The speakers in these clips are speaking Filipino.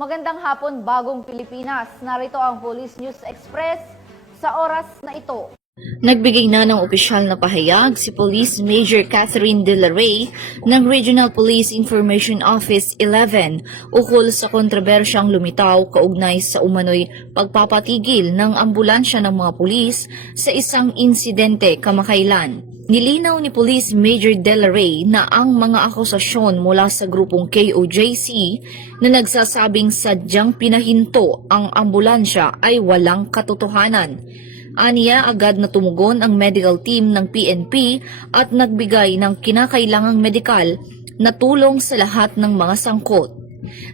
Magandang hapon, Bagong Pilipinas. Narito ang Police News Express sa oras na ito. Nagbigay na ng opisyal na pahayag si Police Major Catherine De La Rey ng Regional Police Information Office 11 ukol sa kontrobersyang lumitaw kaugnay sa umano'y pagpapatigil ng ambulansya ng mga pulis sa isang insidente kamakailan. Nilinaw ni Police Major De La Rey na ang mga akusasyon mula sa grupong KOJC na nagsasabing sadyang pinahinto ang ambulansya ay walang katotohanan. Aniya, agad na tumugon ang medical team ng PNP at nagbigay ng kinakailangang medikal na tulong sa lahat ng mga sangkot.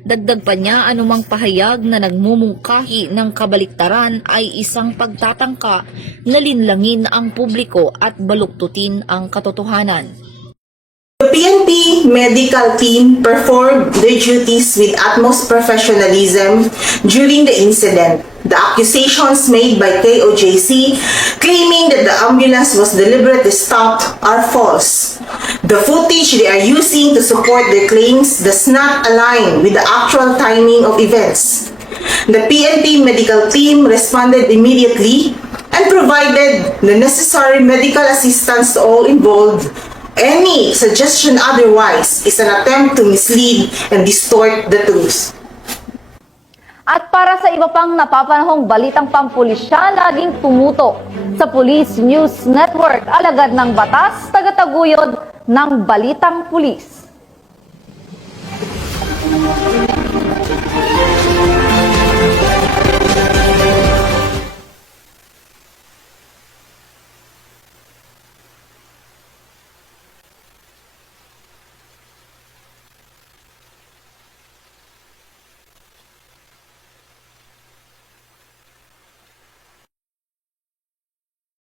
Dagdag pa niya, anumang pahayag na nagmumungkahi ng kabaliktaran ay isang pagtatangka na linlangin ang publiko at baluktutin ang katotohanan. The PNP medical team performed their duties with utmost professionalism during the incident. The accusations made by KOJC claiming that the ambulance was deliberately stopped are false. The footage they are using to support their claims does not align with the actual timing of events. The PNP medical team responded immediately and provided the necessary medical assistance to all involved. Any suggestion otherwise is an attempt to mislead and distort the truth. At para sa iba pang napapanahong balitang pampulisya, laging tumuto sa Police News Network, alagad ng batas, tagataguyod ng balitang pulis.